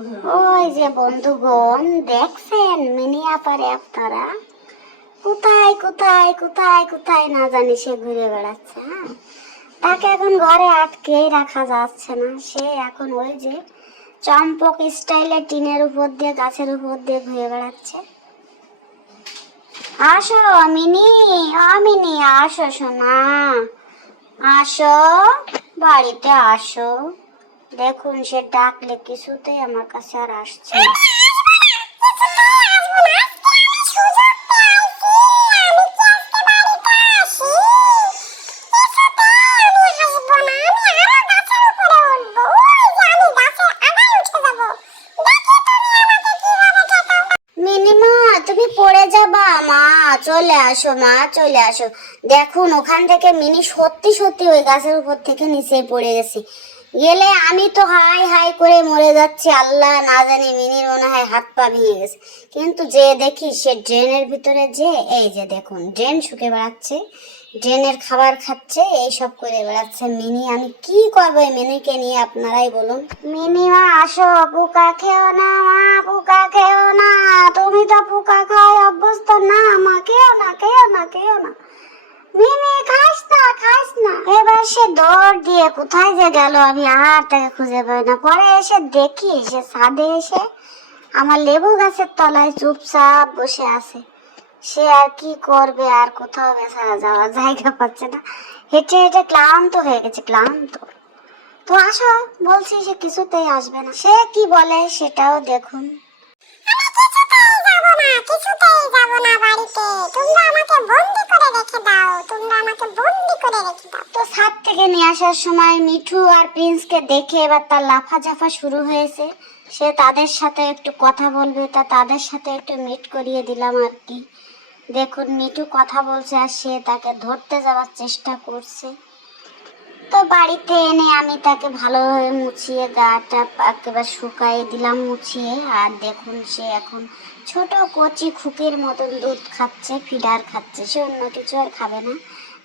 ওই যে বন্ধুগণ, দেখছেন মিনি আপারে আপনারা? কোথায় কোথায় কোথায় কোথায় না জানি সে ঘুরে বেড়াচ্ছে হ্যাঁ? তাকে এখন ঘরে আটকেই রাখা যাচ্ছে না। সে এখন ওই যে চম্পক স্টাইলে টিনের উপর দিয়ে, গাছের উপর দিয়ে ঘুরে বেড়াচ্ছে। আসো মিনি, আ মিনি, আসো সোনা। আসো, বাড়িতে আসো। দেখুন সে ডাকলে কিছুতেই আমার কাছে আর আসছে। তুমি পড়ে যাবা। মা, চলে আসো, মা, চলে আসো। দেখুন, ওখান থেকে মিনি সত্যি সত্যি ওই গাছের উপর থেকে নিচে পড়ে গেছি। গেলে আমি তো হাই হাই করে মরে যাচ্ছি, আল্লাহ না জানি মিনির মনে হয় হাত পা ভেঙে গেছে। কিন্তু যে দেখি সে ড্রেনের ভিতরে যে, এই যে দেখুন, ড্রেন শুকে বেড়াচ্ছে, ড্রেনের খাবার খাচ্ছে এইসব করে বেড়াচ্ছে। মিনি, আমি কি করব এই মিনিকে নিয়ে আপনারাই বলুন। মিনি মা, আসো, পোকা খেও না মা, পোকা খেও না। তুমি তো পোকা খাই অভ্যস্ত, না মা, খেও না খেও না খেও না। মিনি খাইস না খাইস না এবার সে দৌড় দিয়ে কোথায় যে গেল, আমি আর তাকে খুঁজে পাই না। পরে এসে দেখি সে ছাদে এসে আমার লেবু গাছের তলায় চুপচাপ বসে আছে। সে আর কি করবে, আর কোথাও বেচারা যাওয়ার জায়গা পাচ্ছে না। হেঁটে হেঁটে ক্লান্ত হয়ে গেছে, ক্লান্ত। তো আসো, বলছি সে কিছুতেই আসবে না। সে কি বলে সেটাও দেখুন। তো ছাদ থেকে নিয়ে আসার সময় মিঠু আর প্রিন্সকে দেখে এবার তার লাফা লাফাঝাফা শুরু হয়েছে। সে তাদের সাথে একটু কথা বলবে, তা তাদের সাথে একটু মিট করিয়ে দিলাম আর কি। দেখুন, মিঠু কথা বলছে আর সে তাকে ধরতে যাওয়ার চেষ্টা করছে। তো বাড়িতে এনে আমি তাকে ভালোভাবে মুছিয়ে গাটা একেবারে শুকাই দিলাম, মুছিয়ে। আর দেখুন, সে এখন ছোট কচি খুকির মতন দুধ খাচ্ছে, ফিডার খাচ্ছে। সে অন্য কিছু আর খাবে না।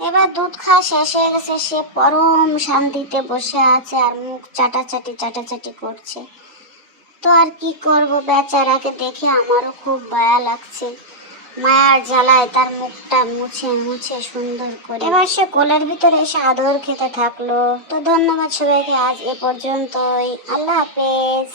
এবার দুধ খাওয়া শেষ হয়ে গেছে। সে পরম শান্তিতে বসে আছে আর মুখ চাটাচাটি চাটাচাটি করছে। তো আর কি করব? বেচারাকে দেখে আমারও খুব মায়া লাগছে। মায়ার জ্বালায় তার মুখটা মুছে মুছে সুন্দর করে। এবার সে কোলের ভিতরে এসে আদর খেতে থাকল। তো ধন্যবাদ সবাইকে। আজ এ পর্যন্তই। আল্লাহ হাফেজ।